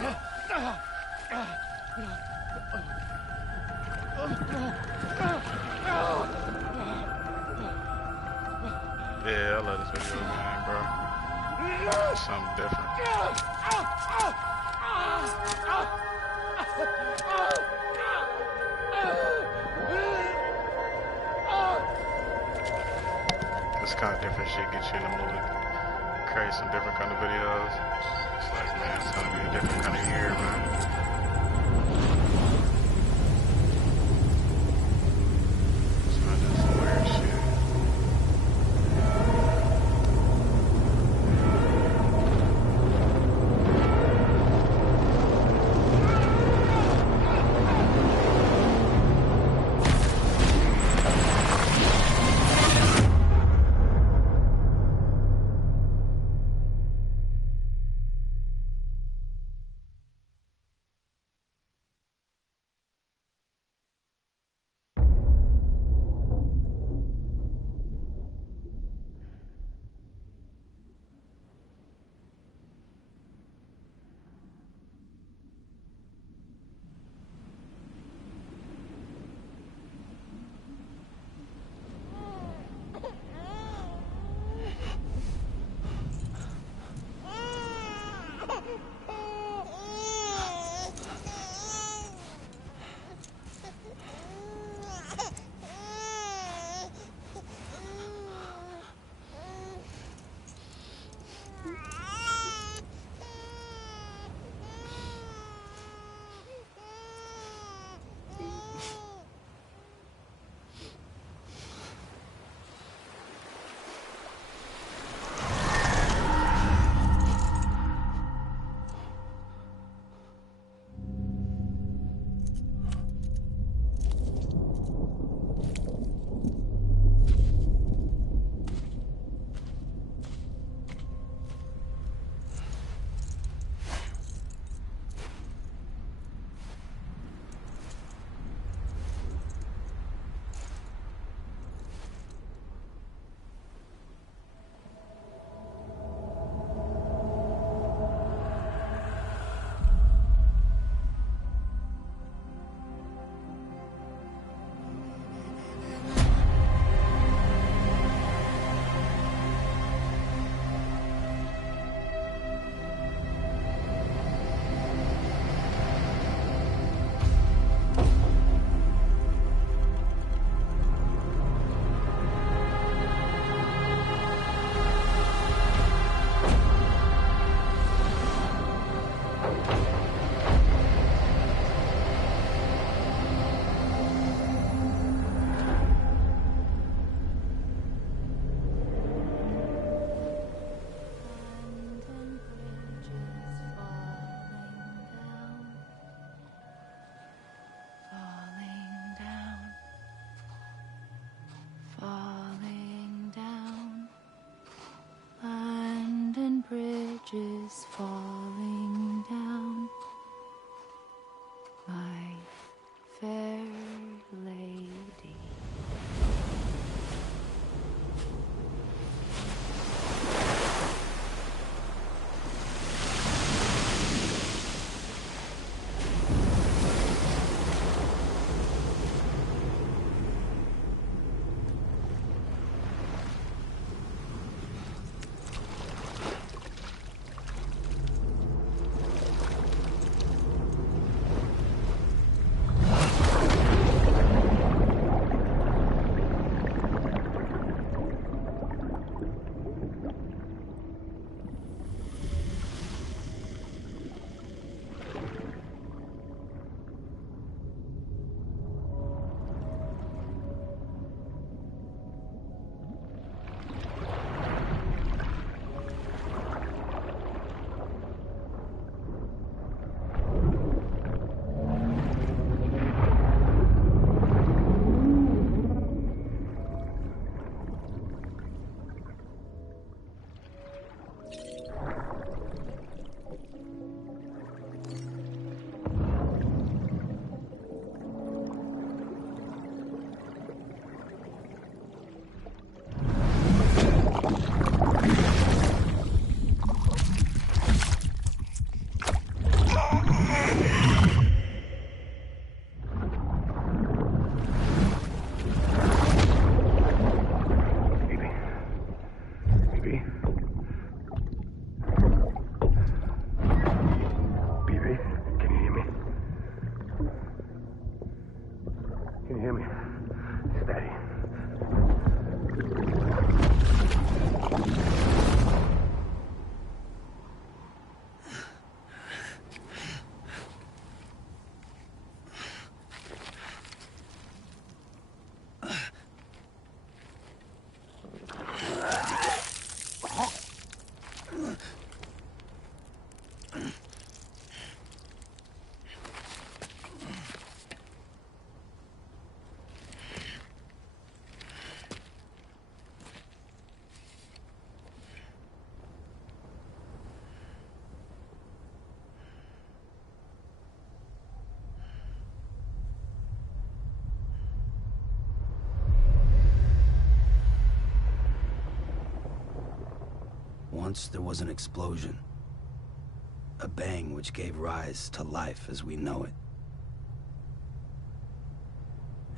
Yeah, I love this video game, bro. It's something different. This kind of different shit gets you in the mood to create some different kind of videos. It's like, man, it's gonna be a different kind of year, man. It's gonna do some weird shit. Bridges falling down, my fair lady. Once there was an explosion. A bang which gave rise to life as we know it.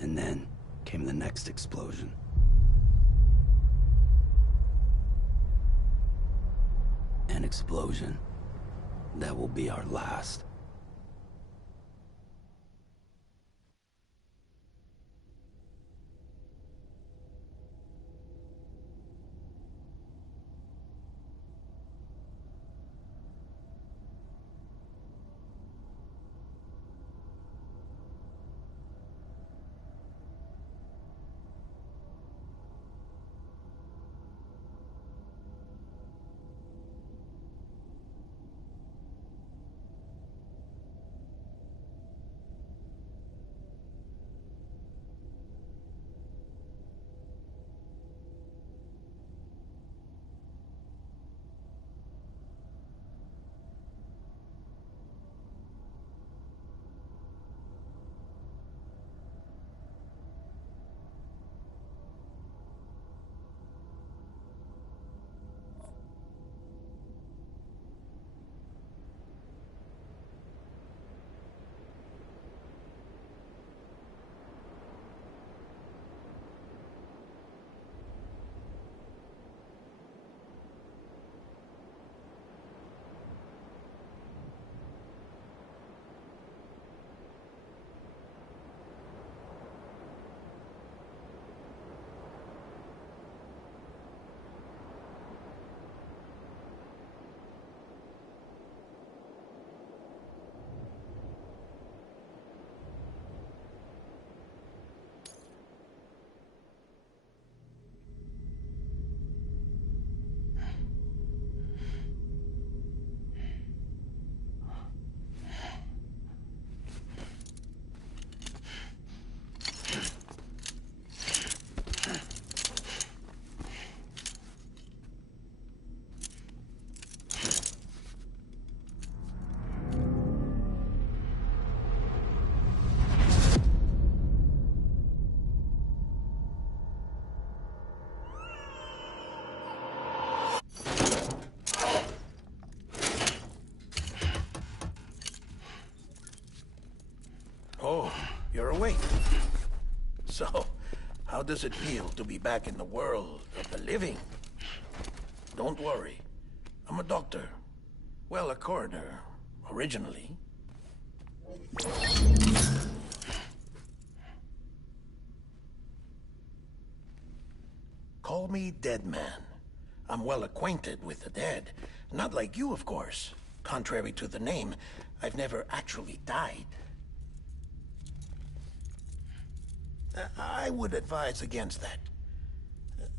And then came the next explosion. An explosion that will be our last. Oh, you're awake. So, how does it feel to be back in the world of the living? Don't worry. I'm a doctor. Well, a coroner, originally. Call me Dead Man. I'm well acquainted with the dead. Not like you, of course. Contrary to the name, I've never actually died. I would advise against that.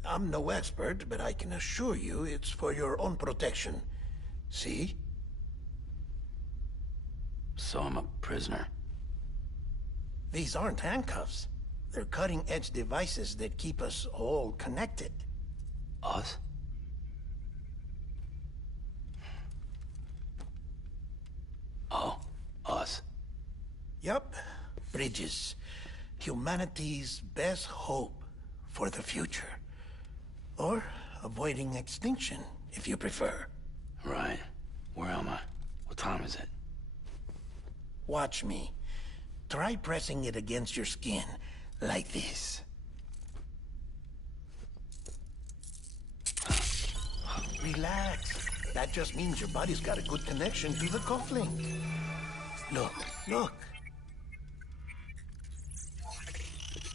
I'm no expert, but I can assure you it's for your own protection. See? So I'm a prisoner. These aren't handcuffs. They're cutting-edge devices that keep us all connected. Us? Oh, us. Yup. Bridges. Humanity's best hope for the future. Or avoiding extinction, if you prefer. Right. Where am I? What time is it? Watch me. Try pressing it against your skin, like this. Relax. That just means your body's got a good connection to the cufflink. Look, look.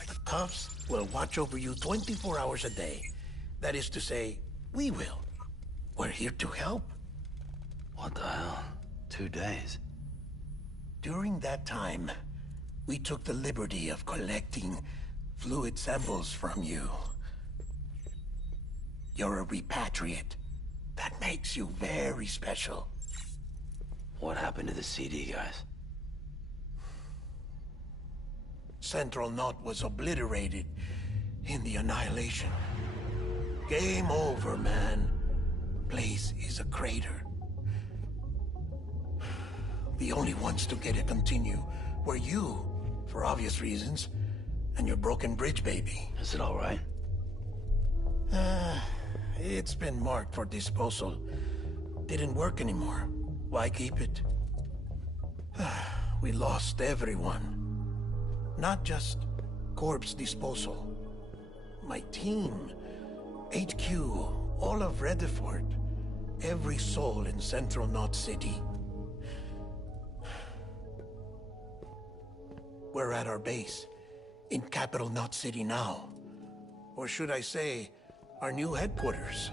The cuffs will watch over you 24 hours a day. That is to say, we will. We're here to help. What the hell? 2 days? During that time, we took the liberty of collecting fluid samples from you. You're a repatriate. That makes you very special. What happened to the CD guys? Central Knot was obliterated in the Annihilation. Game over, man. Place is a crater. The only ones to get it continue were you, for obvious reasons, and your broken bridge baby. Is it all right? It's been marked for disposal. Didn't work anymore. Why keep it? We lost everyone. Not just corpse disposal. My team, HQ, all of Redford, every soul in Central Knot City. We're at our base, in Capital Knot City now. Or should I say, our new headquarters.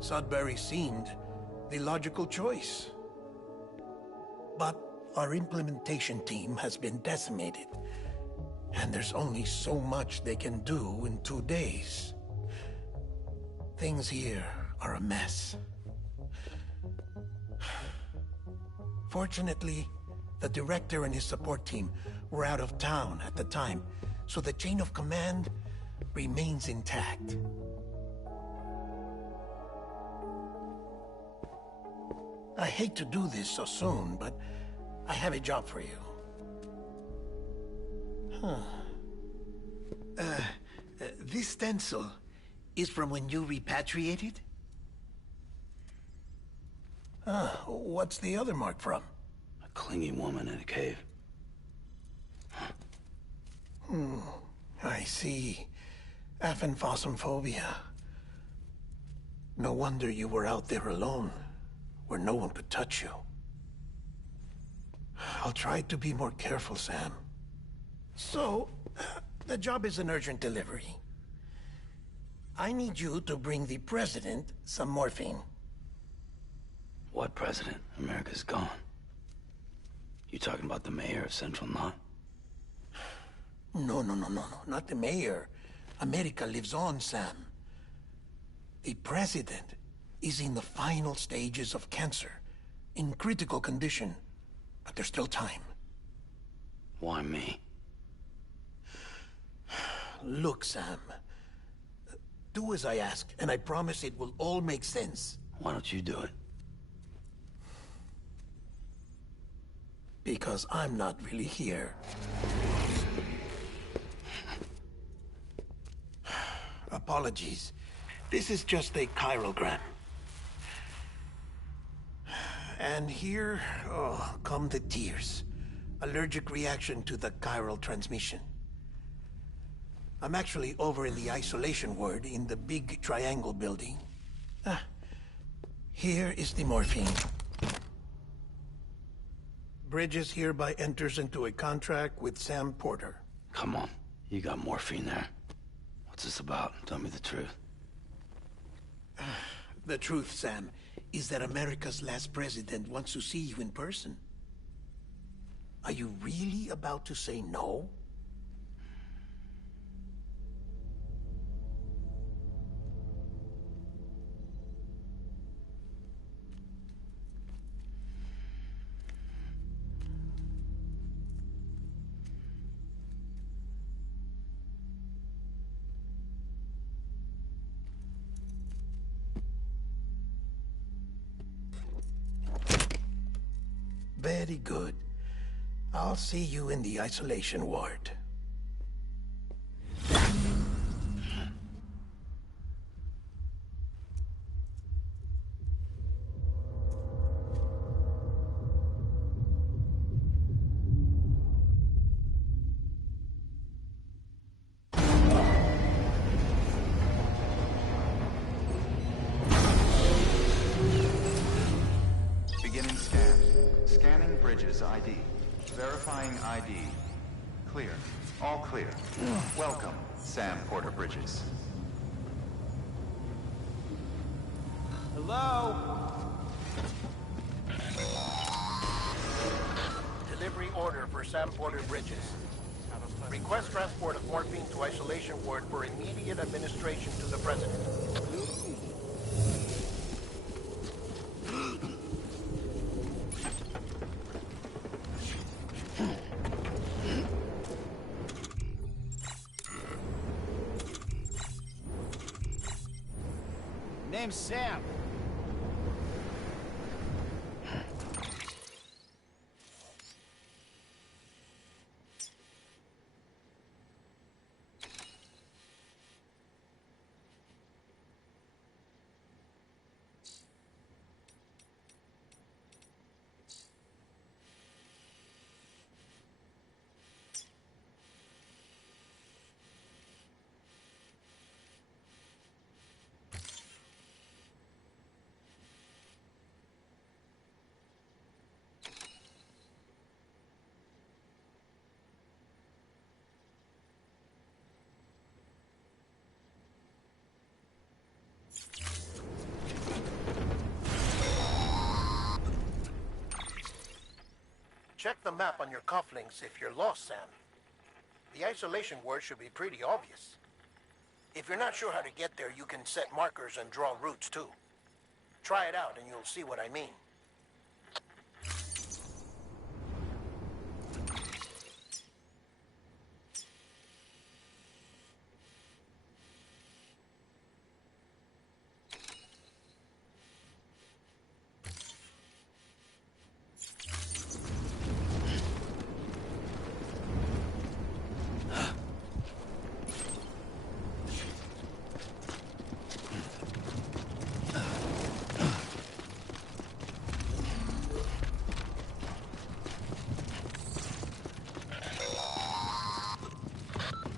Sudbury seemed the logical choice. But our implementation team has been decimated, and there's only so much they can do in 2 days. Things here are a mess. Fortunately, the director and his support team were out of town at the time, so the chain of command remains intact. I hate to do this so soon, but I have a job for you. This stencil is from when you repatriated? What's the other mark from? A clingy woman in a cave. I see. Aphenphosmphobia. No wonder you were out there alone, where no one could touch you. I'll try to be more careful, Sam. So, the job is an urgent delivery. I need you to bring the president some morphine. What president? America's gone. You talking about the mayor of Central Knot? No, not the mayor. America lives on, Sam. The president is in the final stages of cancer, in critical condition, but there's still time. Why me? Look, Sam. Do as I ask, and I promise it will all make sense. Why don't you do it? Because I'm not really here. Apologies. This is just a chirogram. And here, come the tears. Allergic reaction to the chiral transmission. I'm actually over in the isolation ward in the big triangle building. Here is the morphine. Bridges hereby enters into a contract with Sam Porter. Come on. You got morphine there. What's this about? Tell me the truth. The truth, Sam, is that America's last president wants to see you in person. Are you really about to say no? Very good. I'll see you in the isolation ward. Bridges ID. Verifying ID. Clear. All clear. Welcome, Sam Porter Bridges. Hello? Delivery order for Sam Porter Bridges. Request transport of morphine to isolation ward for immediate administration to the president. Name's Sam. Check the map on your cufflinks if you're lost, Sam. The isolation word should be pretty obvious. If you're not sure how to get there, you can set markers and draw routes too. Try it out and you'll see what I mean.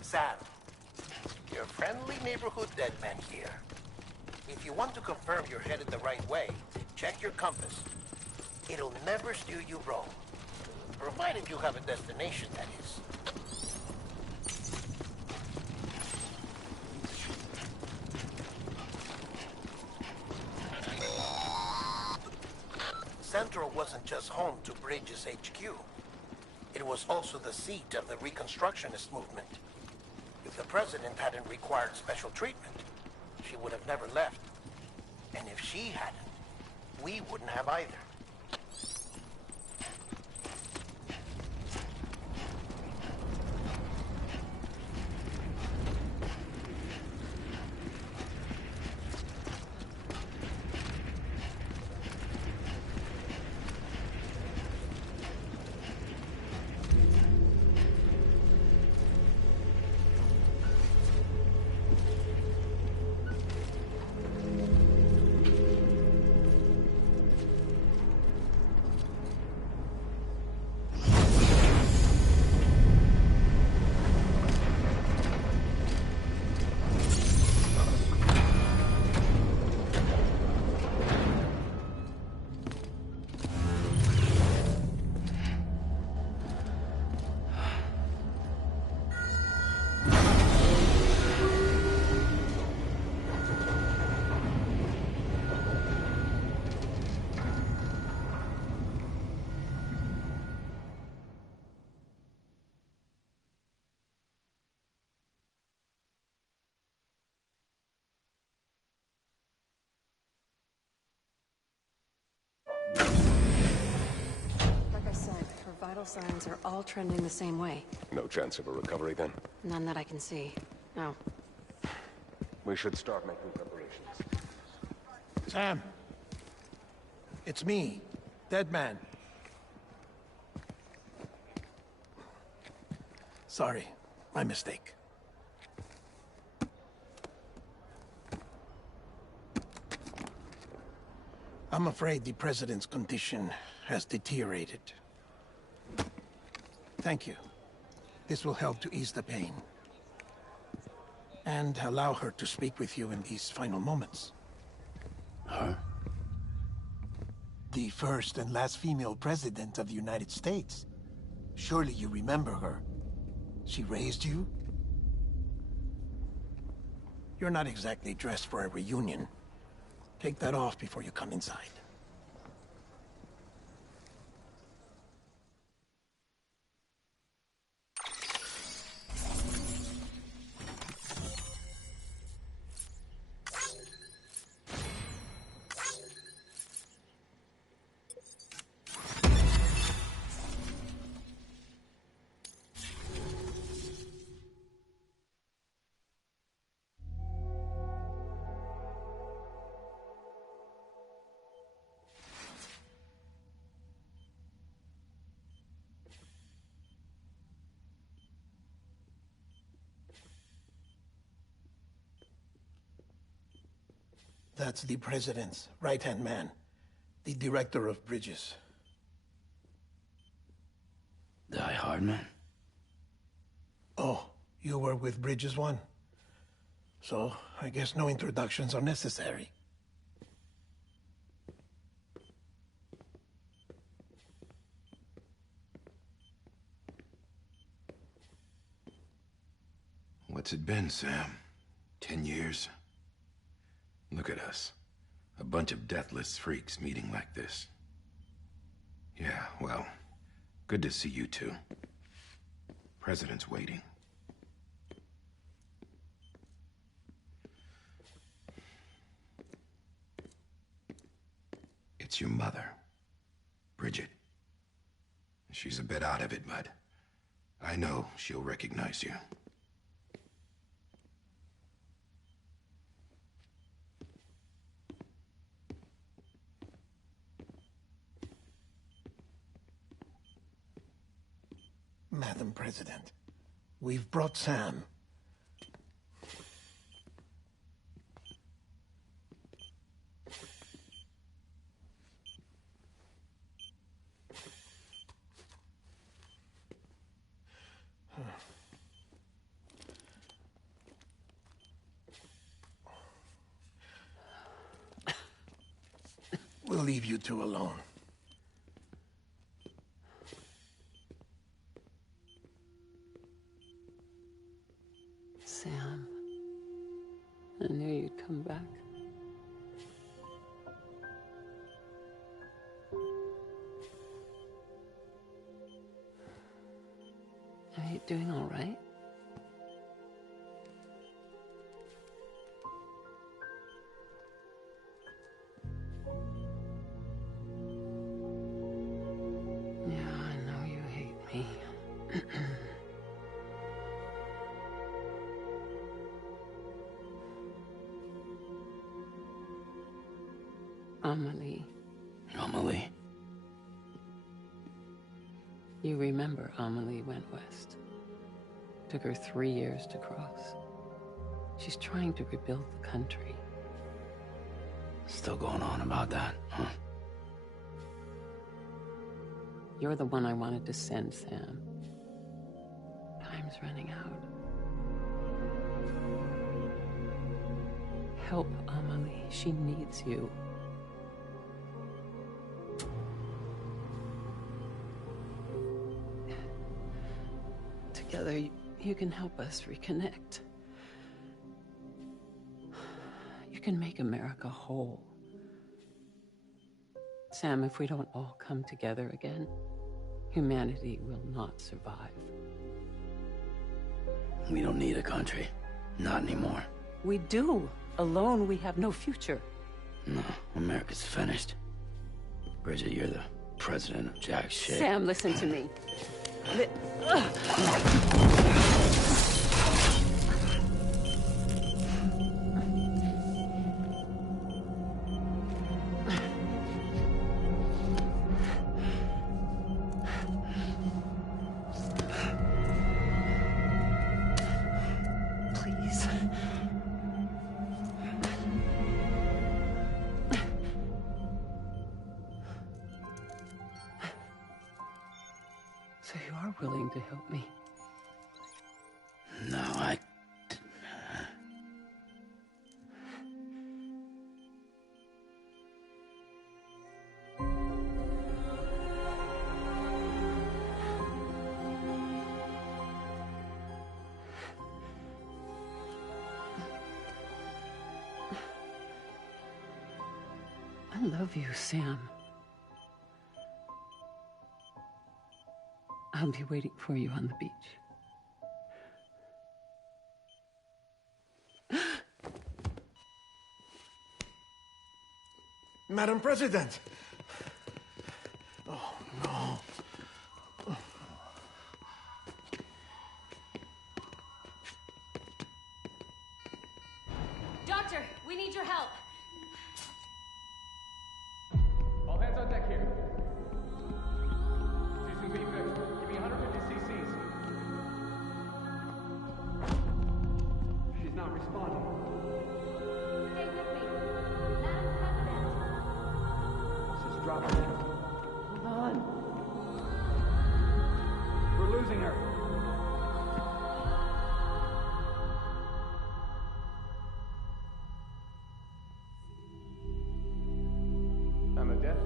Sam, your friendly neighborhood dead man here. If you want to confirm you're headed the right way, check your compass. It'll never steer you wrong. Provided you have a destination, that is. Central wasn't just home to Bridges HQ. It was also the seat of the Reconstructionist movement. If the president hadn't required special treatment, she would have never left. And if she hadn't, we wouldn't have either. Like I said, her vital signs are all trending the same way. No chance of a recovery then? None that I can see. No. We should start making preparations. Sam. It's me, Dead Man. Sorry, my mistake. I'm afraid the president's condition has deteriorated. Thank you. This will help to ease the pain. And allow her to speak with you in these final moments. Her? The first and last female president of the United States. Surely you remember her. She raised you? You're not exactly dressed for a reunion. Take that off before you come inside. That's the president's right-hand man, the director of bridges. Die Hard man? Oh, you were with Bridges 1? So, I guess no introductions are necessary. What's it been, Sam? 10 years? Look at us. A bunch of deathless freaks meeting like this. Yeah, well, good to see you two. President's waiting. It's your mother, Bridget. She's a bit out of it, but I know she'll recognize you. Madam President, we've brought Sam. We'll leave you two alone. Sam, I knew you'd come back. Are you doing all right? Yeah, I know you hate me. Amelie. Amelie? You remember Amelie went west. Took her 3 years to cross. She's trying to rebuild the country. Still going on about that, huh? You're the one I wanted to send, Sam. Time's running out. Help Amelie. She needs you. Together, you can help us reconnect. You can make America whole. Sam, if we don't all come together again, humanity will not survive. We don't need a country. Not anymore. We do. Alone, we have no future. No, America's finished. Bridget, you're the president of jack shit. Sam, listen to me. Please. So you are willing to help me? No, I... love you, Sam. I'll be waiting for you on the beach. Madam President! Oh, no. Doctor, we need your help. All hands on deck here. CCV fixed. Give me 150 cc's. She's not responding. Stay with me. Madam President. She's dropping. Hold on. We're losing her. I'm a death.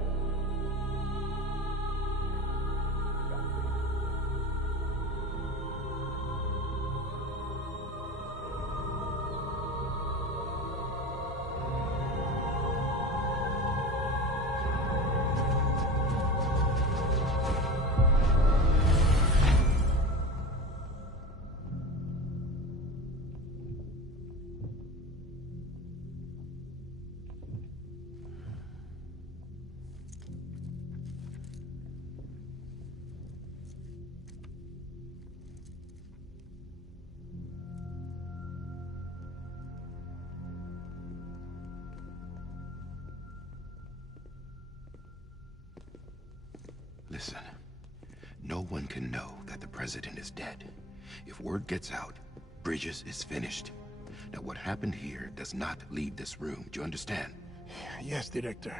Listen, no one can know that the president is dead. If word gets out, Bridges is finished. Now, what happened here does not leave this room. Do you understand? Yes, Director.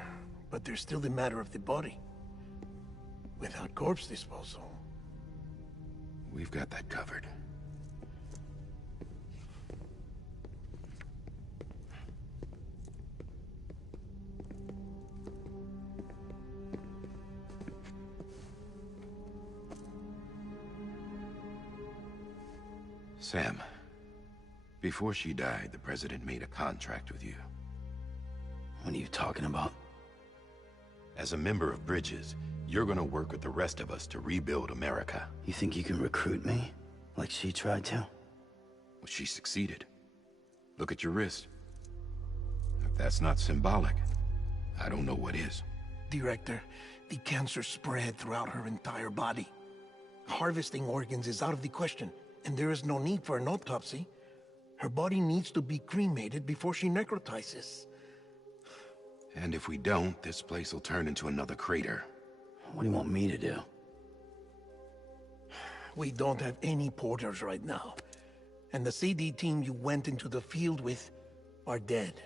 But there's still the matter of the body. Without corpse disposal. We've got that covered. Sam, before she died, the president made a contract with you. What are you talking about? As a member of Bridges, you're gonna work with the rest of us to rebuild America. You think you can recruit me? Like she tried to? Well, she succeeded. Look at your wrist. If that's not symbolic, I don't know what is. Director, the cancer spread throughout her entire body. Harvesting organs is out of the question, and there is no need for an autopsy. Her body needs to be cremated before she necrotizes. And if we don't, this place will turn into another crater. What do you want me to do? We don't have any porters right now. And the CD team you went into the field with are dead.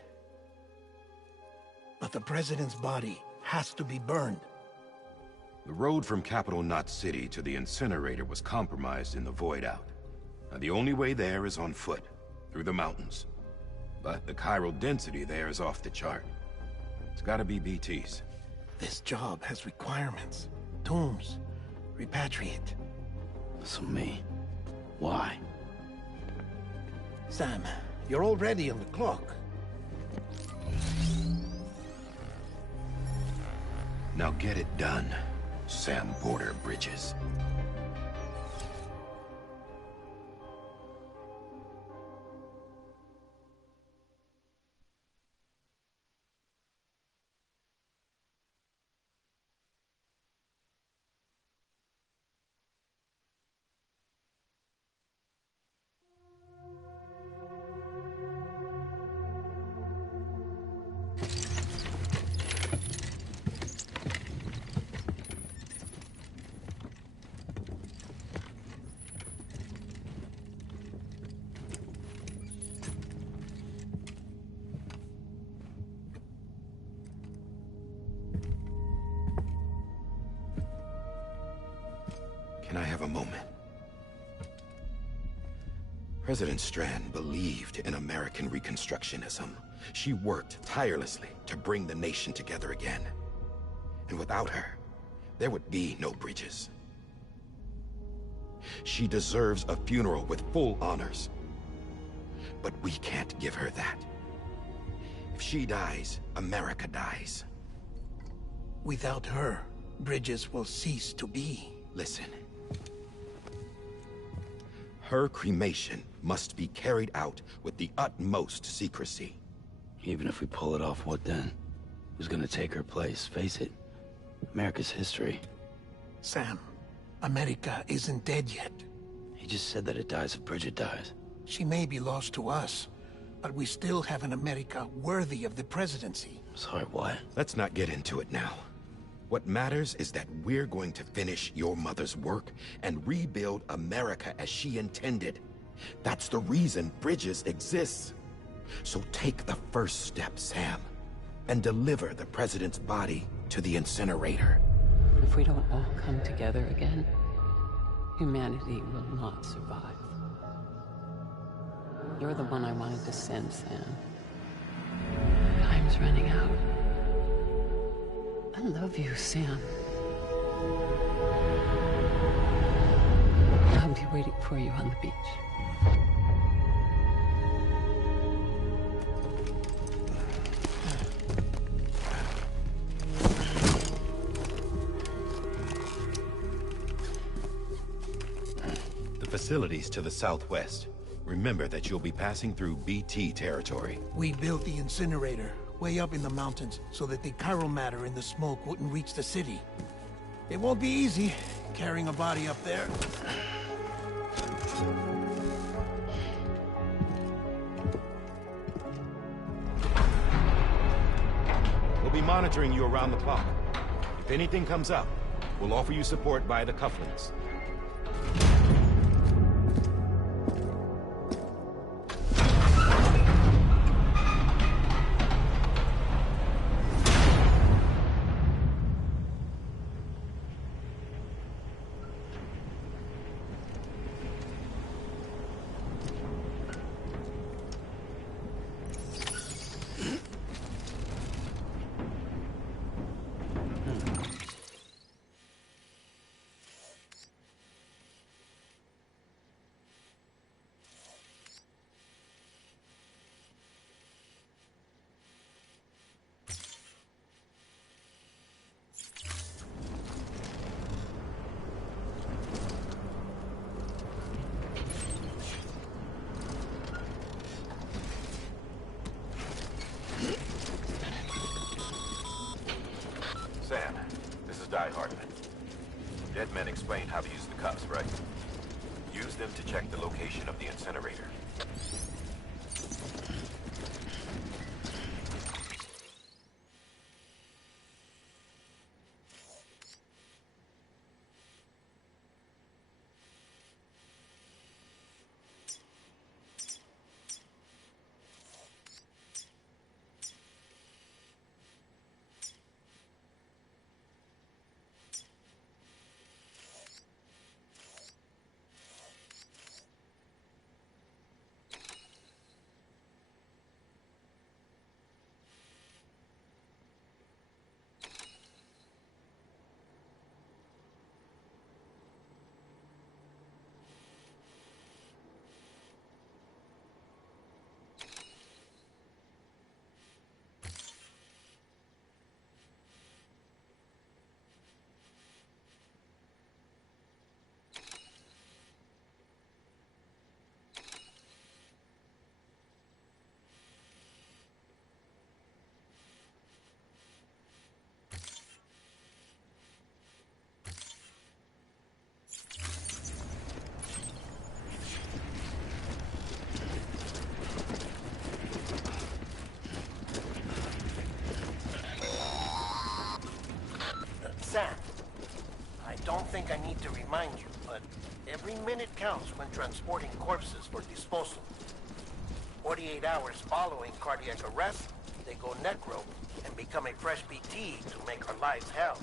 But the president's body has to be burned. The road from Capital Knot City to the incinerator was compromised in the void out. Now, the only way there is on foot, through the mountains. But the chiral density there is off the chart. It's gotta be BTs. This job has requirements. Tombs. Repatriate. So me. Why? Sam, you're already on the clock. Now get it done, Sam Porter Bridges. Can I have a moment? President Strand believed in American Reconstructionism. She worked tirelessly to bring the nation together again. And without her, there would be no Bridges. She deserves a funeral with full honors. But we can't give her that. If she dies, America dies. Without her, bridges will cease to be. Listen. Her cremation must be carried out with the utmost secrecy. Even if we pull it off, what then? Who's gonna take her place? Face it, America's history. Sam, America isn't dead yet. He just said that it dies if Bridget dies. She may be lost to us, but we still have an America worthy of the presidency. Sorry, what? Let's not get into it now. What matters is that we're going to finish your mother's work and rebuild America as she intended. That's the reason Bridges exists. So take the first step, Sam, and deliver the president's body to the incinerator. If we don't all come together again, humanity will not survive. You're the one I wanted to send, Sam. Time's running out. I love you, Sam. I'll be waiting for you on the beach. The facilities to the southwest. Remember that you'll be passing through BT territory. We built the incinerator way up in the mountains so that the chiral matter in the smoke wouldn't reach the city. It won't be easy carrying a body up there. We'll be monitoring you around the clock. If anything comes up, we'll offer you support via the cufflinks. Sam, this is Die Hardman. Dead men explained how to use the cuffs, right? Use them to check the location of the incinerator. Sam, I don't think I need to remind you, but every minute counts when transporting corpses for disposal. 48 hours following cardiac arrest, they go necro and become a fresh BT to make our lives hell.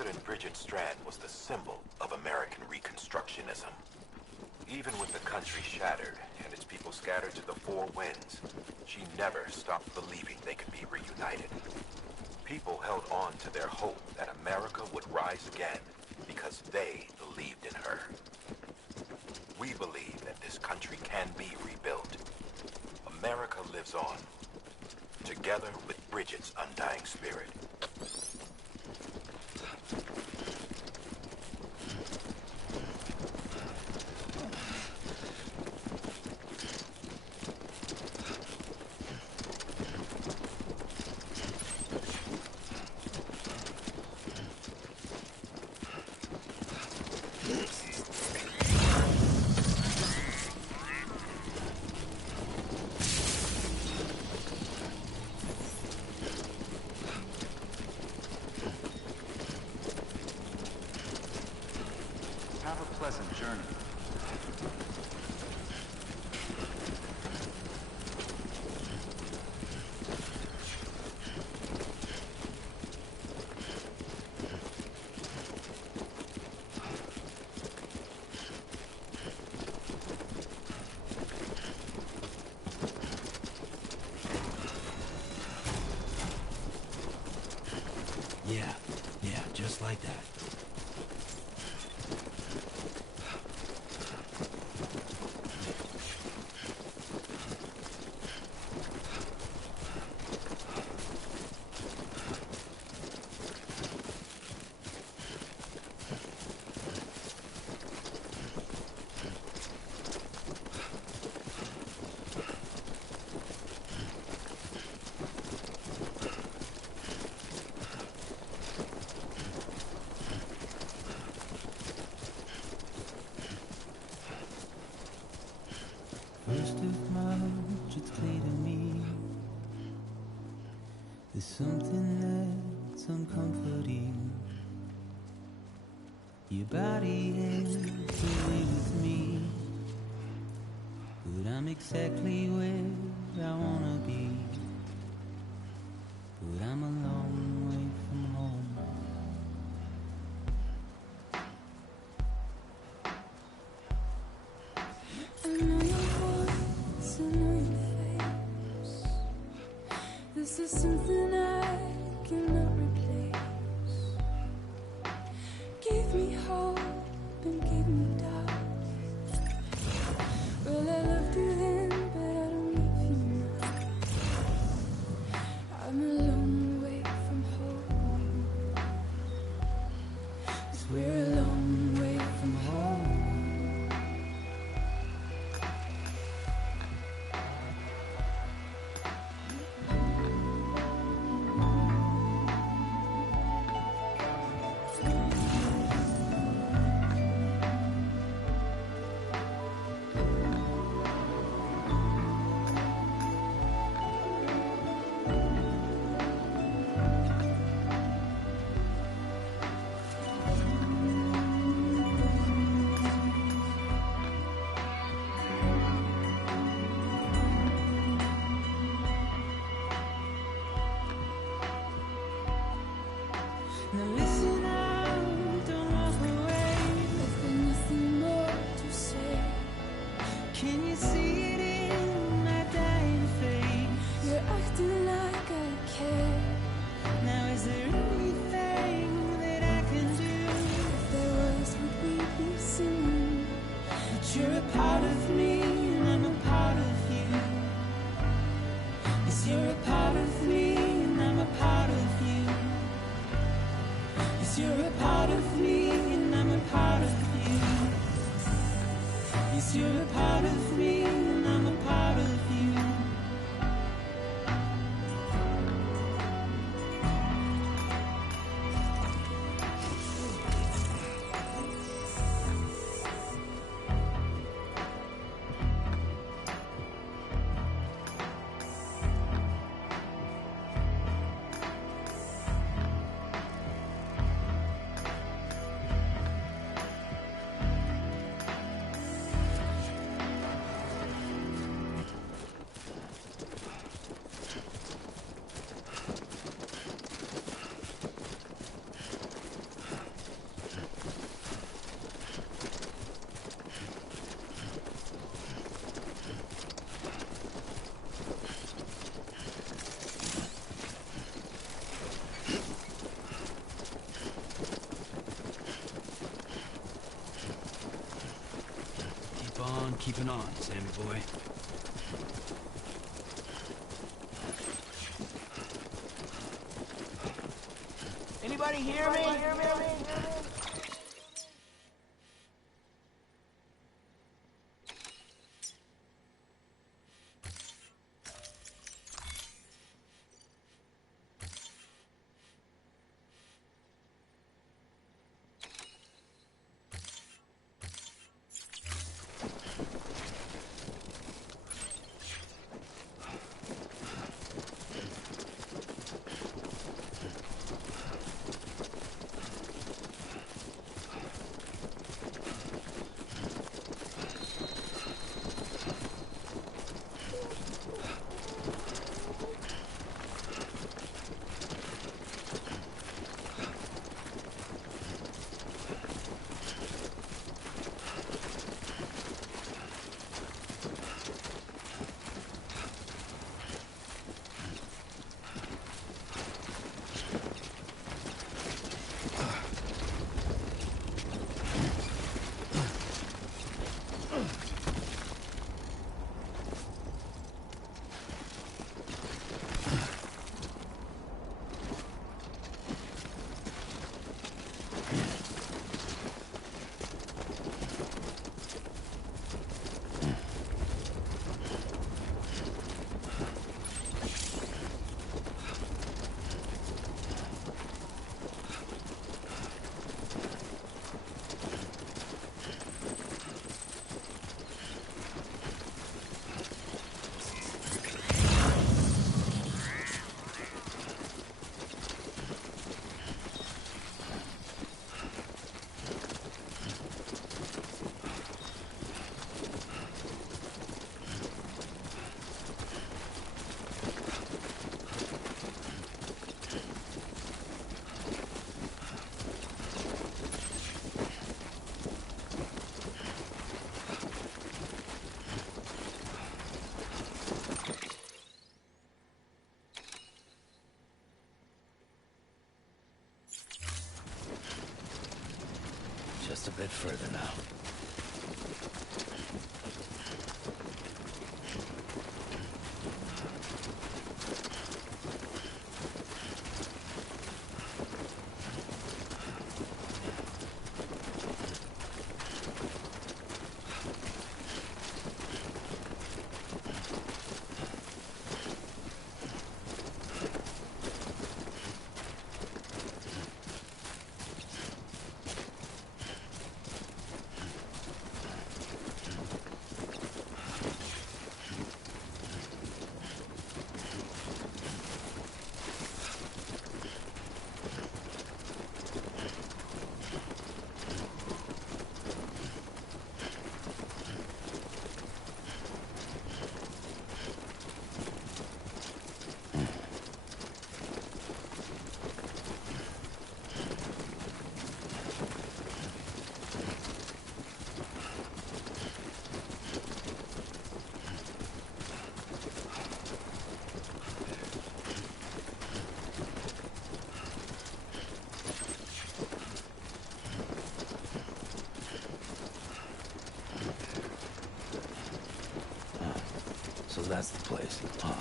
President Bridget Strand was the symbol of American Reconstructionism. Even with the country shattered and its people scattered to the four winds, she never stopped believing they could be reunited. People held on to their hope that America would rise again because they believed in her. We believe that this country can be rebuilt. America lives on, together with Bridget's undying spirit. Have a pleasant journey. Yeah, just like that. First of March, it's clear to me there's something that's uncomforting. Your body is away with me, but I'm exactly where I wanna be. But I'm a long way from home. I know your voice, I know your face. This is something I cannot replace. Give me hope and give me doubt. Well, I loved you then, but I don't love you now. I'm a long way from home. 'Cause we're a long way from home. Now listen out, don't walk away. I've got nothing more to say. Can you see it in my dying face? You're acting like I care. Now is there anything that I can do? If there was, would we be singing? But you're a part of me and I'm a part of you. Yes, you're a part of me and I'm a part of you. Yes, you're a part of me and I'm a part of you. Yes, you're a part of me and I'm a part of you. keeping on, Sammy boy. Anybody hear me? Just a bit further now. So that's the place, huh?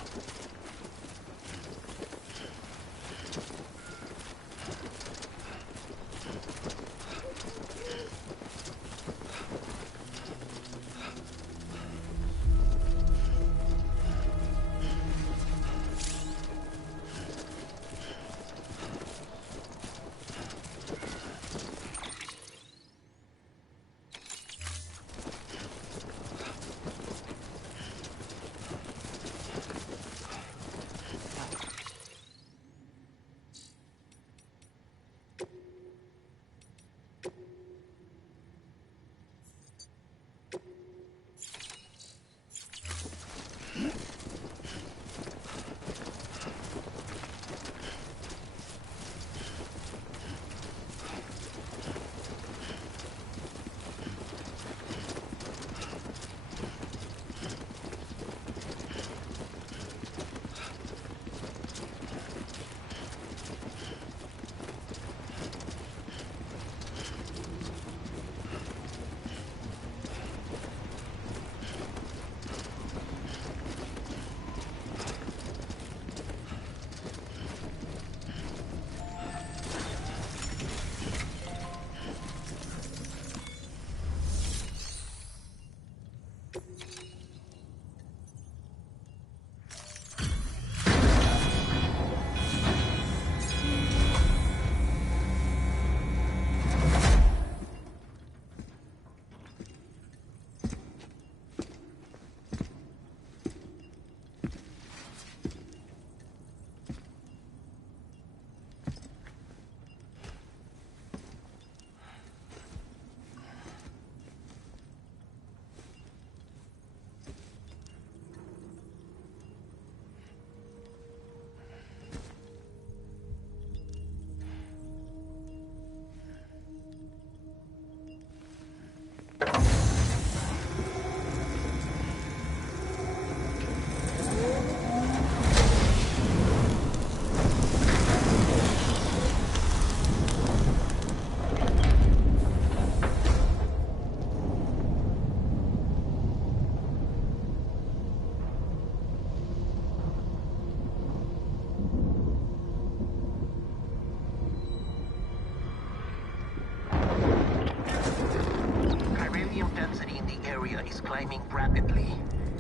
climbing rapidly.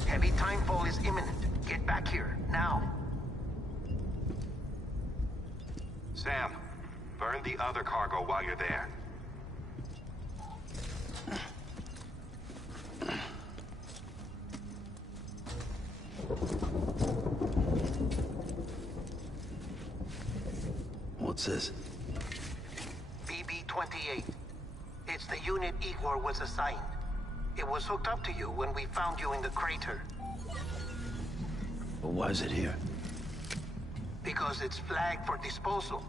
Heavy timefall is imminent. Get back here, now. Sam, burn the other cargo while you're there. What's this? BB-28. It's the unit Igor was assigned. It was hooked up to you when we found you in the crater. But why is it here? Because it's flagged for disposal.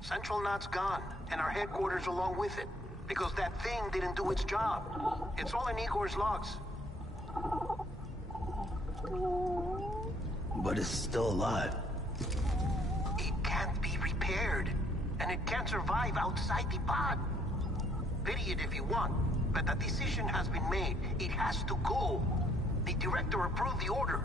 Central Knot's gone, and our headquarters along with it. Because that thing didn't do its job. It's all in Igor's logs. But it's still alive. It can't be repaired, and it can't survive outside the pod. Pity it if you want, but the decision has been made. It has to go. The director approved the order.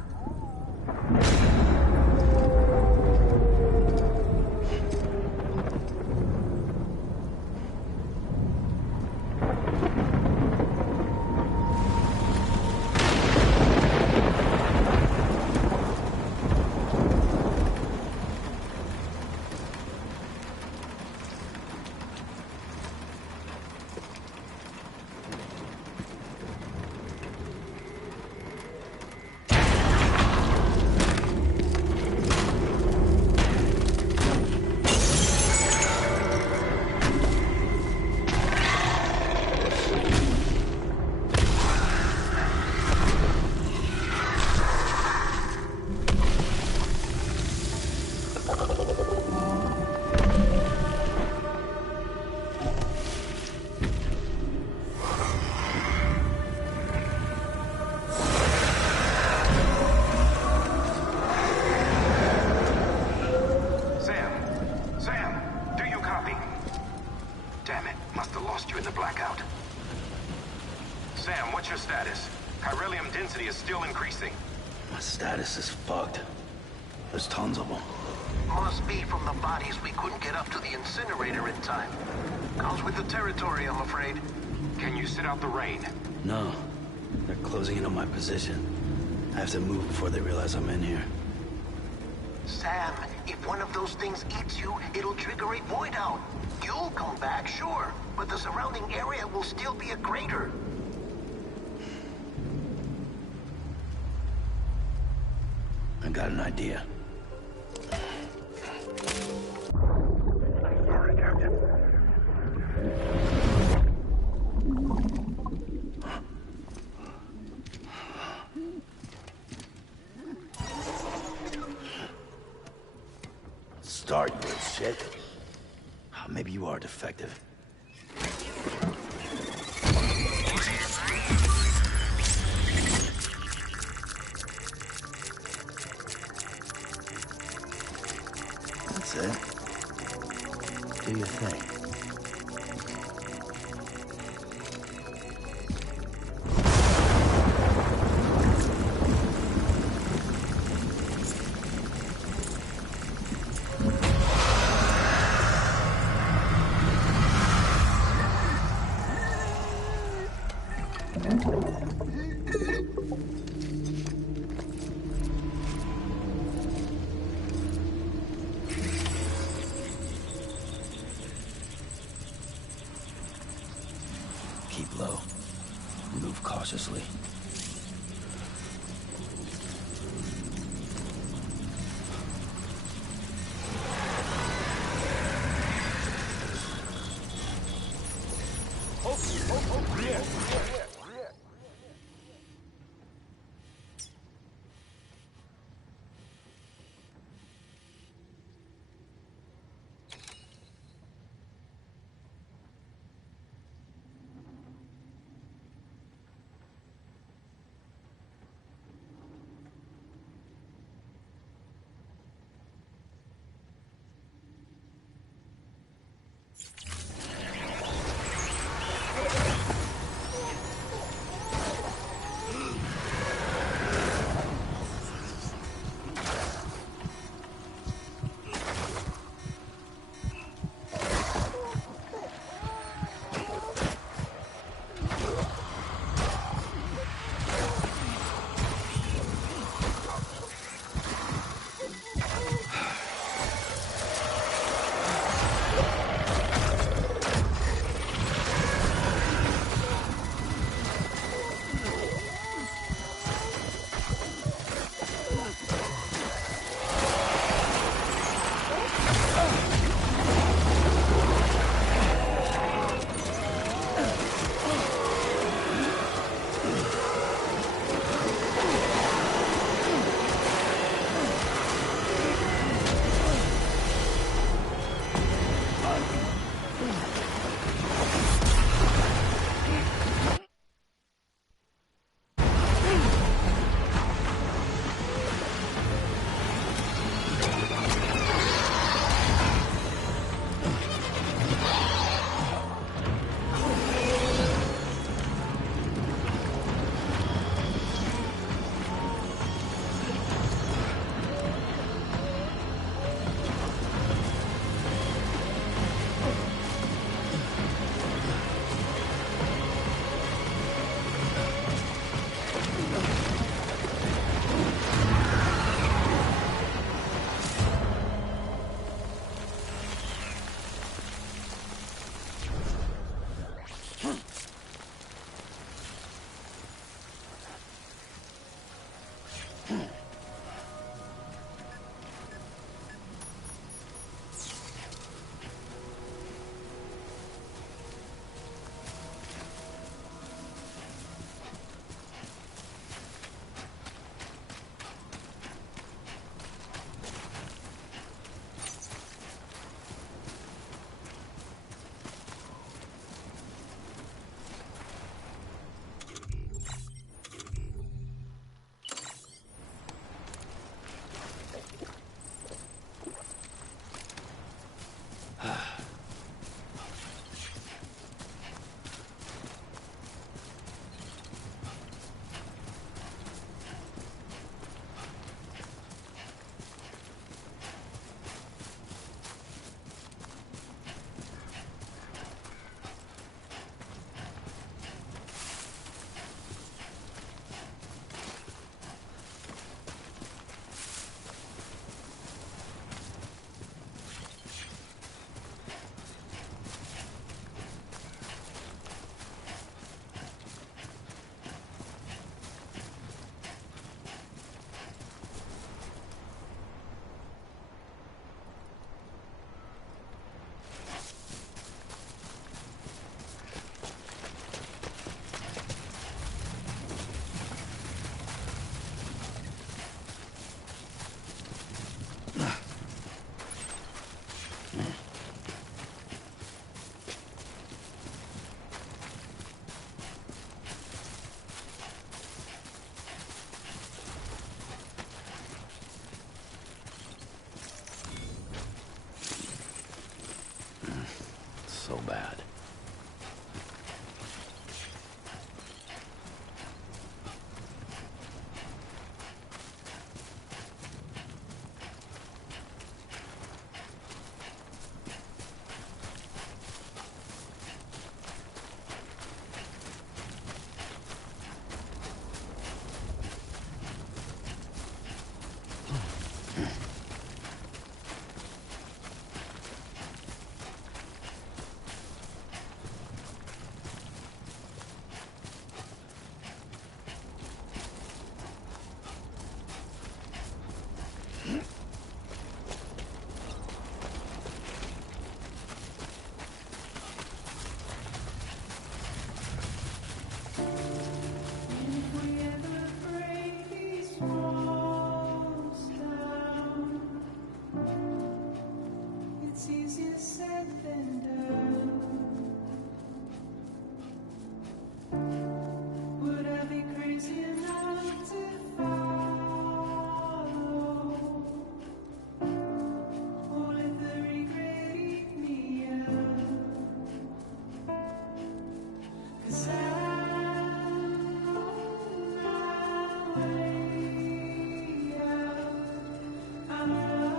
My status is fucked. There's tons of them. Must be from the bodies we couldn't get up to the incinerator in time. Comes with the territory, I'm afraid. Can you sit out the rain? No. They're closing in on my position. I have to move before they realize I'm in here. Sam, if one of those things eats you, it'll trigger a void out. You'll come back, sure, but the surrounding area will still be a crater. I got an idea. Sorry, Captain. Start, you little shit. Maybe you are defective. That's it. Do your thing. Keep low. Move cautiously. It's easier said than done. Would I be crazy enough to follow? Or let the regret eat me up? 'Cause I'm on my way out. I'm alone.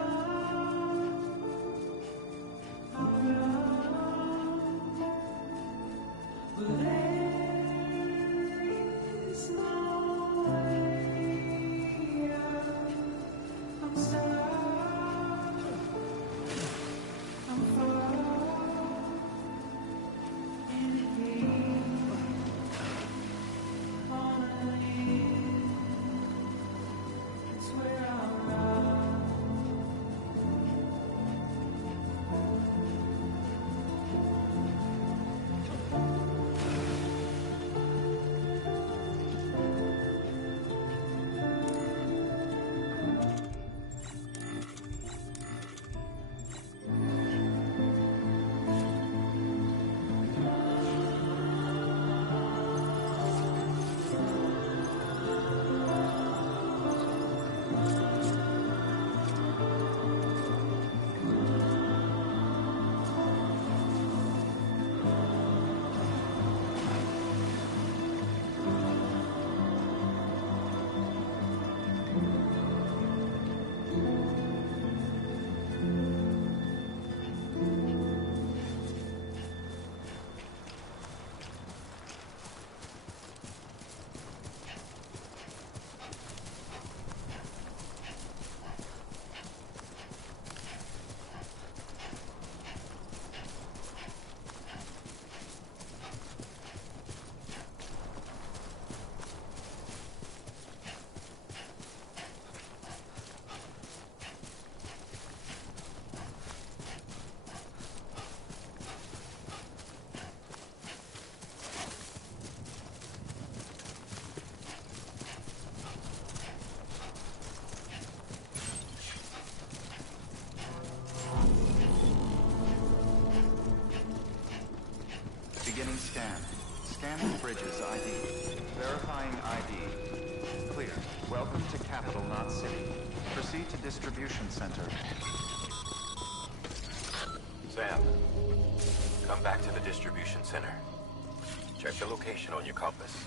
But there is no way out. I'm stuck. I'm far in the deep. All I need is where I'm at. Beginning scan. Scanning bridges ID. Verifying ID. Clear. Welcome to Capital, not City. Proceed to distribution center. Sam, come back to the distribution center. Check the location on your compass.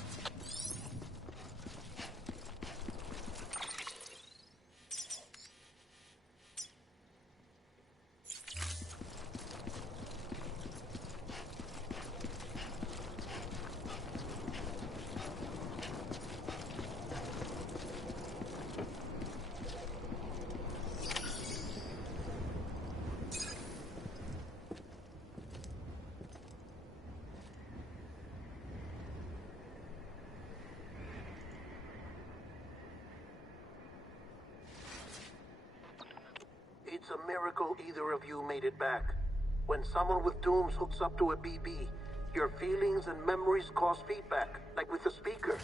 It's a miracle either of you made it back. When someone with dooms hooks up to a BB, your feelings and memories cause feedback, like with the speaker.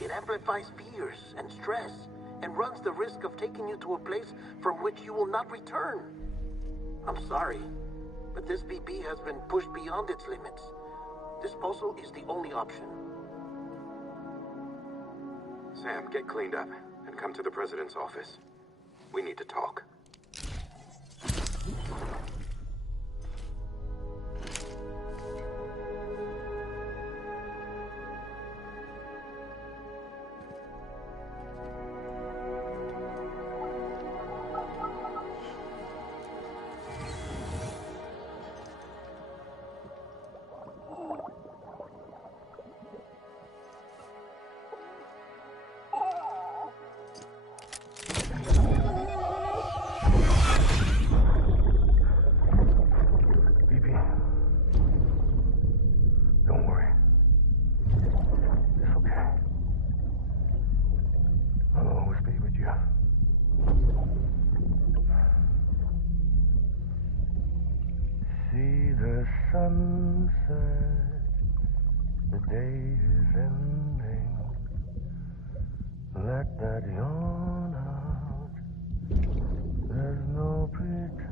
It amplifies fears and stress, and runs the risk of taking you to a place from which you will not return. I'm sorry, but this BB has been pushed beyond its limits. Disposal is the only option. Sam, get cleaned up and come to the president's office. We need to talk. sunset, the day is ending. Let that yawn out. There's no pretending.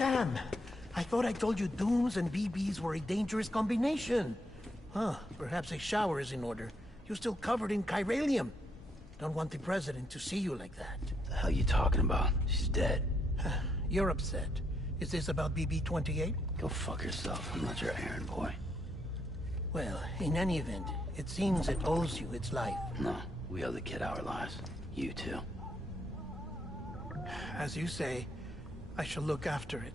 Sam, I thought I told you dooms and BBs were a dangerous combination. Huh, perhaps a shower is in order. You're still covered in chiralium. Don't want the president to see you like that. The hell you talking about? She's dead. You're upset. Is this about BB-28? Go fuck yourself. I'm not your errand boy. Well, in any event, it seems it owes you its life. No, we owe the kid our lives. You too. As you say, I shall look after it.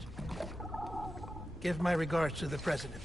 Give my regards to the president.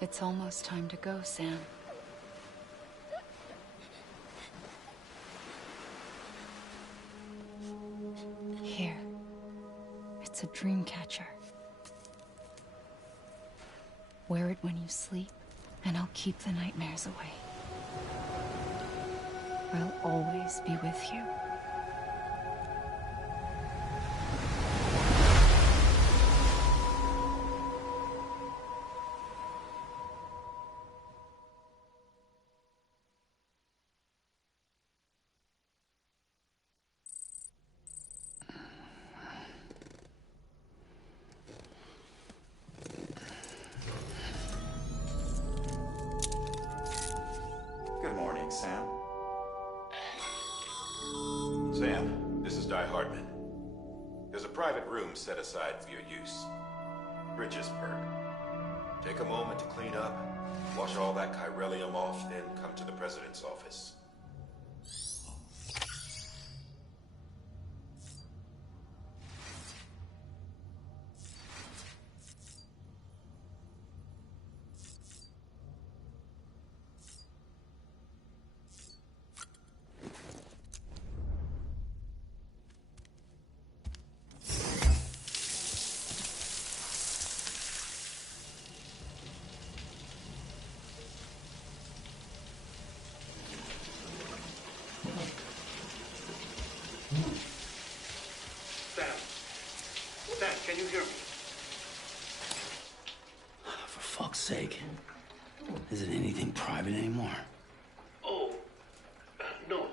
It's almost time to go, Sam. Here. It's a dream catcher. Wear it when you sleep, and I'll keep the nightmares away. I'll always be with you. Good morning, Sam. Sam, this is Di Hartman. There's a private room set aside for your use. Bridges perk. Take a moment to clean up, wash all that chiralium off, then come to the president's office. Sam, can you hear me? For fuck's sake. Is it anything private anymore? Oh, no.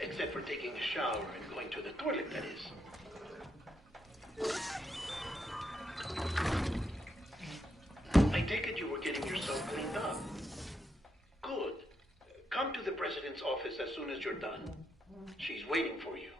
Except for taking a shower and going to the toilet, that is. I take it you were getting yourself cleaned up. Good. Come to the president's office as soon as you're done. She's waiting for you.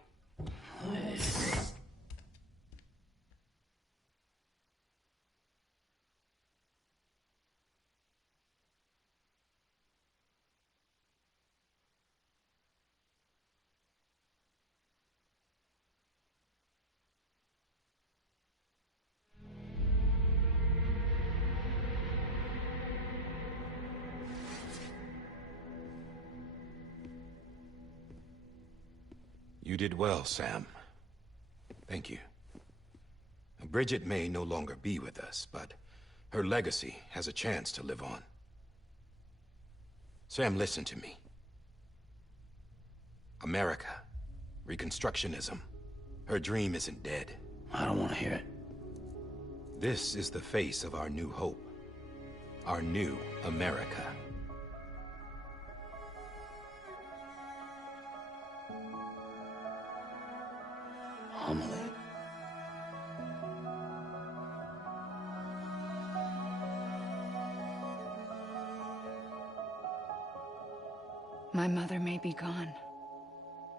You did well, Sam. Thank you. Bridget may no longer be with us, but her legacy has a chance to live on. Sam, listen to me. America, Reconstructionism, her dream isn't dead. I don't want to hear it. This is the face of our new hope. Our new America. Amelie. My mother may be gone,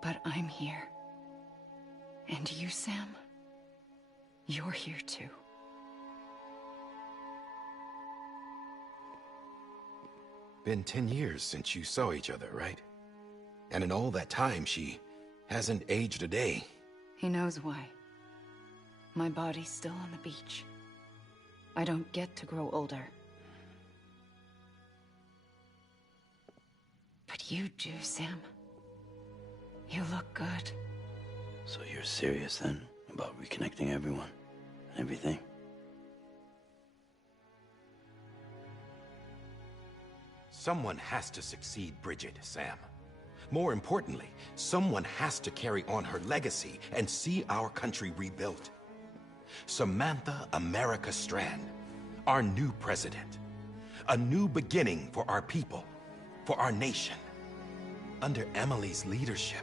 but I'm here. And you, Sam? You're here too. Been 10 years since you saw each other, right? And in all that time, she hasn't aged a day. He knows why. My body's still on the beach. I don't get to grow older. But you do, Sam. You look good. So you're serious then about reconnecting everyone and everything? Someone has to succeed Bridget, Sam. More importantly, someone has to carry on her legacy and see our country rebuilt. Samantha America Strand, our new president. A new beginning for our people, for our nation. Under Emily's leadership,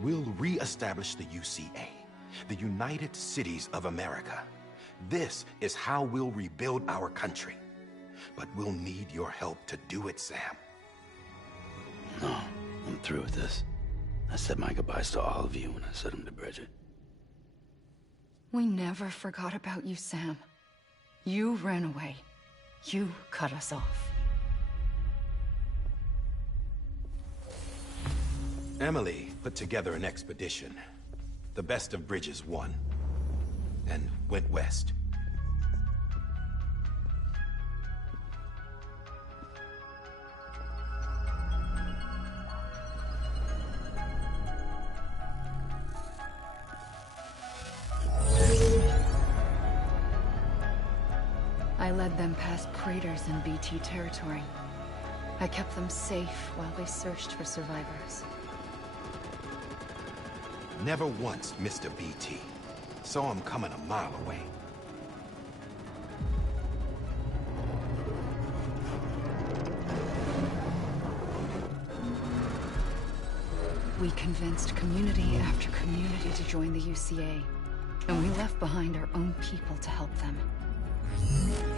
we'll re-establish the UCA, the United Cities of America. This is how we'll rebuild our country. But we'll need your help to do it, Sam. No, I'm through with this. I said my goodbyes to all of you when I said them to Bridget. We never forgot about you, Sam. You ran away. You cut us off. Emily put together an expedition. The best of Bridges won. And went west. I led them past craters in BT territory. I kept them safe while they searched for survivors. Never once missed a BT. Saw him coming a mile away. We convinced community after community to join the UCA, and we left behind our own people to help them.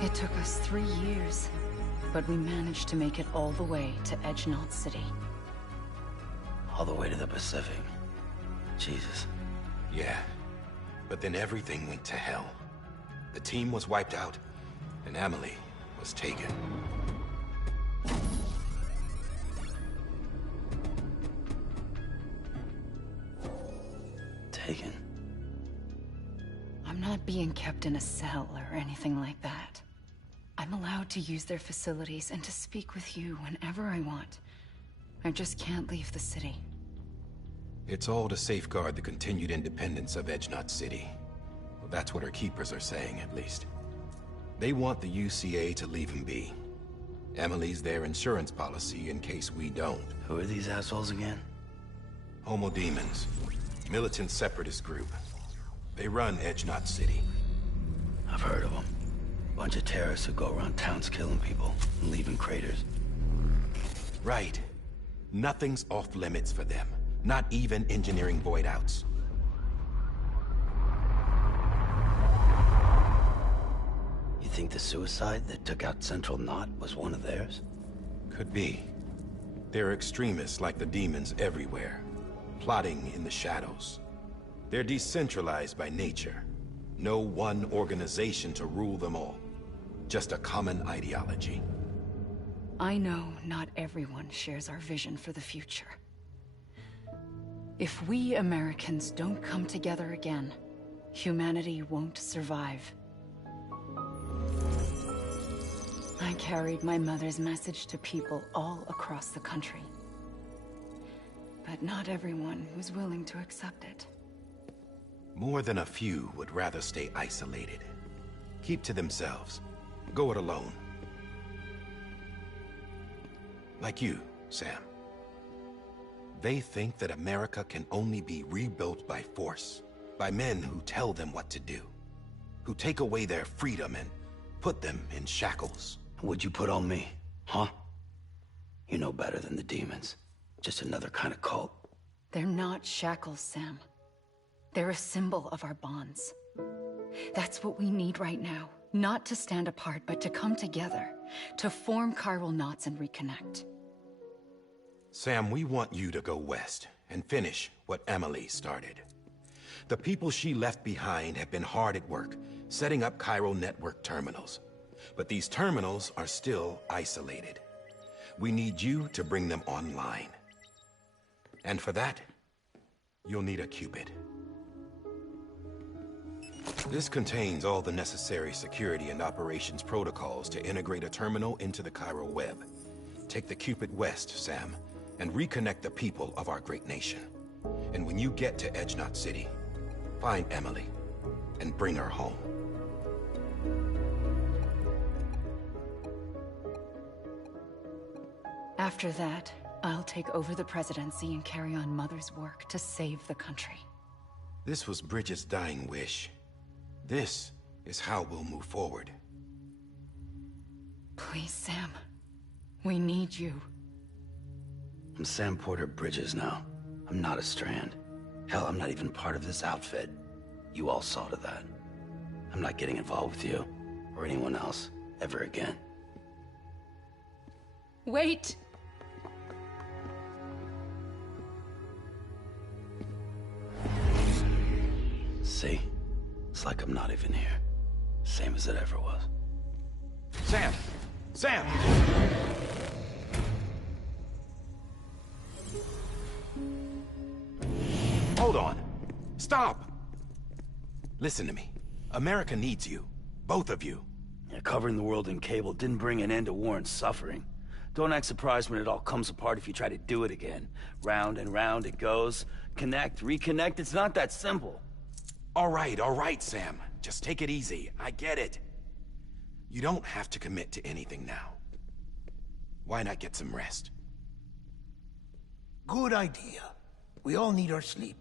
It took us 3 years, but we managed to make it all the way to Edgenot City. All the way to the Pacific. Jesus. Yeah, but then everything went to hell. The team was wiped out, and Emily was taken. Taken? I'm not being kept in a cell or anything like that. I'm allowed to use their facilities and to speak with you whenever I want. I just can't leave the city. It's all to safeguard the continued independence of Edgenot City. Well, that's what our keepers are saying, at least. They want the UCA to leave him be. Emily's their insurance policy in case we don't. Who are these assholes again? Homo Demons. Militant separatist group. They run Edgenot City. I've heard of them. Bunch of terrorists who go around towns killing people and leaving craters. Right. Nothing's off limits for them. Not even engineering void outs. You think the suicide that took out Central Knot was one of theirs? Could be. There are extremists like the demons everywhere, plotting in the shadows. They're decentralized by nature. No one organization to rule them all. Just a common ideology. I know not everyone shares our vision for the future. If we Americans don't come together again, humanity won't survive. I carried my mother's message to people all across the country. But not everyone was willing to accept it. More than a few would rather stay isolated. Keep to themselves. Go it alone. Like you, Sam. They think that America can only be rebuilt by force, by men who tell them what to do, who take away their freedom and put them in shackles. What'd you put on me, huh? You know better than the demons. Just another kind of cult. They're not shackles, Sam. They're a symbol of our bonds. That's what we need right now. Not to stand apart, but to come together, to form chiral knots and reconnect. Sam, we want you to go west and finish what Emily started. The people she left behind have been hard at work, setting up chiral network terminals. But these terminals are still isolated. We need you to bring them online. And for that, you'll need a Cupid. This contains all the necessary security and operations protocols to integrate a terminal into the chiral web. Take the Cupid west, Sam, and reconnect the people of our great nation. And when you get to Edge Knot City, find Emily and bring her home. After that, I'll take over the presidency and carry on Mother's work to save the country. This was Bridget's dying wish. This is how we'll move forward. Please, Sam. We need you. I'm Sam Porter Bridges now. I'm not a Strand. Hell, I'm not even part of this outfit. You all saw to that. I'm not getting involved with you, or anyone else, ever again. Wait! See? It's like I'm not even here. Same as it ever was. Sam! Sam! Hold on. Stop! Listen to me. America needs you. Both of you. Yeah, covering the world in cable didn't bring an end to war and suffering. Don't act surprised when it all comes apart if you try to do it again. Round and round it goes. Connect, reconnect, it's not that simple. All right, Sam. Just take it easy. I get it. You don't have to commit to anything now. Why not get some rest? Good idea. We all need our sleep.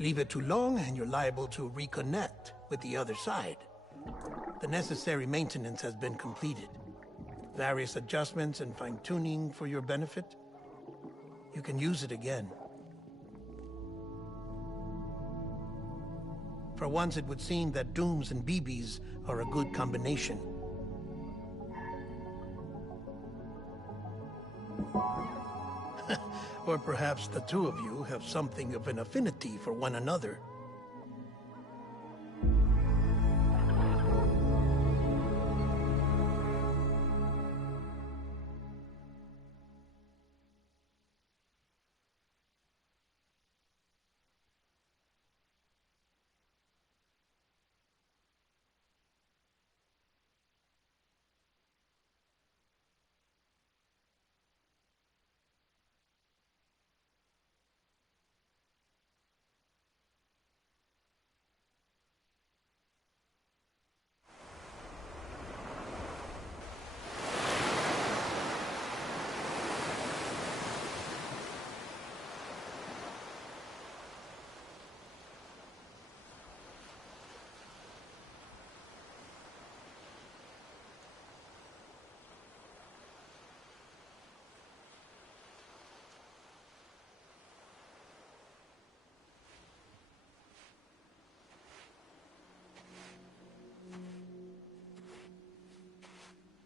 Leave it too long and you're liable to reconnect with the other side. The necessary maintenance has been completed. Various adjustments and fine-tuning for your benefit. You can use it again. For once, it would seem that Dooms and BBs are a good combination. Or perhaps the two of you have something of an affinity for one another.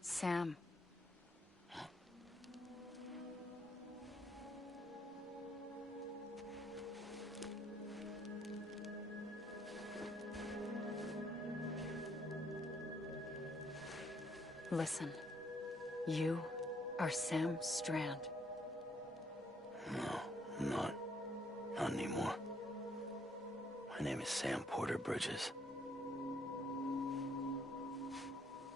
Sam. Listen. You are Sam Strand. No, I'm not. Not anymore. My name is Sam Porter Bridges.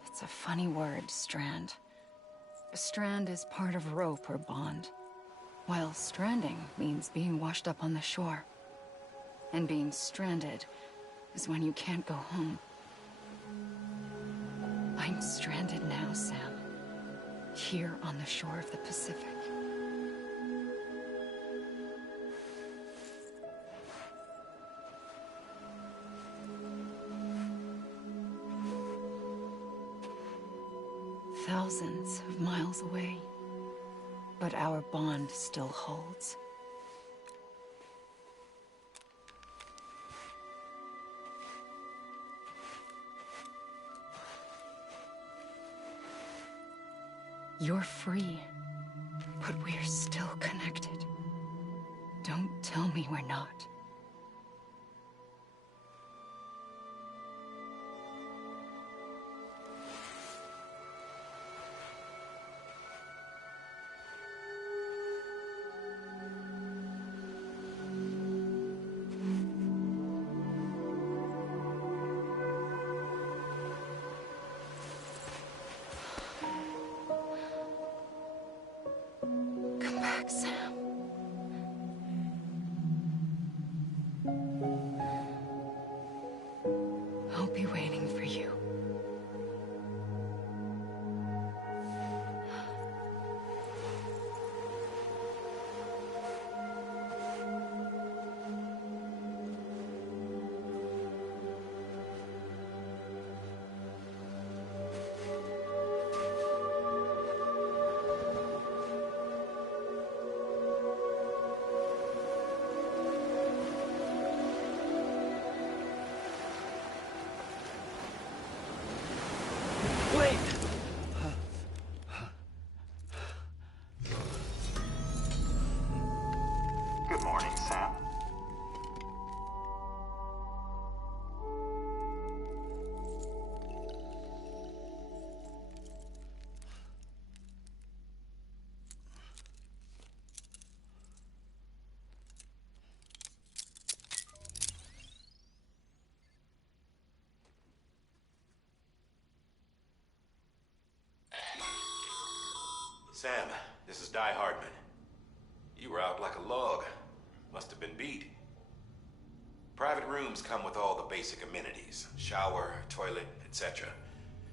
It's a funny word, Strand. A strand is part of rope or bond, while stranding means being washed up on the shore. And being stranded is when you can't go home. I'm stranded now, Sam. Here on the shore of the Pacific. Thousands of miles away, but our bond still holds. You're free, but we're still connected. Don't tell me we're not. Come back, Sam. be waiting for you. Good morning, Sam. Sam, this is Di Hardman. You were out like a log. Must have been beat. Private rooms come with all the basic amenities. Shower, toilet, etc.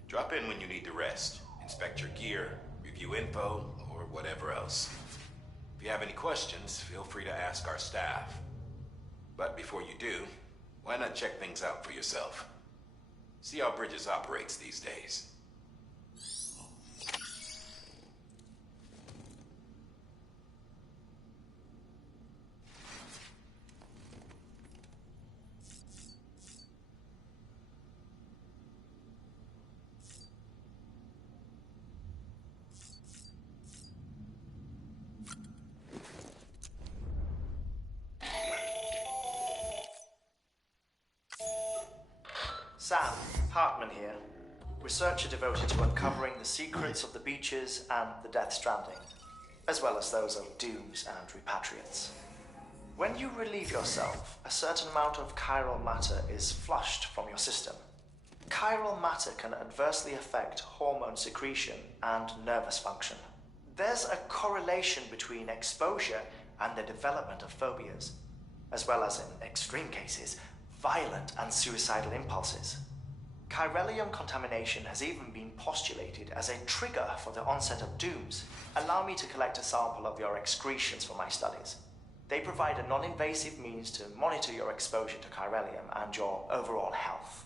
Drop in when you need to rest. Inspect your gear, review info, or whatever else. If you have any questions, feel free to ask our staff. But before you do, why not check things out for yourself? See how Bridges operates these days. Sam, Hartman here, researcher devoted to uncovering the secrets of the beaches and the Death Stranding, as well as those of dooms and repatriates. When you relieve yourself, a certain amount of chiral matter is flushed from your system. Chiral matter can adversely affect hormone secretion and nervous function. There's a correlation between exposure and the development of phobias, as well as, in extreme cases, violent and suicidal impulses. Chiralium contamination has even been postulated as a trigger for the onset of dooms. Allow me to collect a sample of your excretions for my studies. They provide a non-invasive means to monitor your exposure to chiralium and your overall health.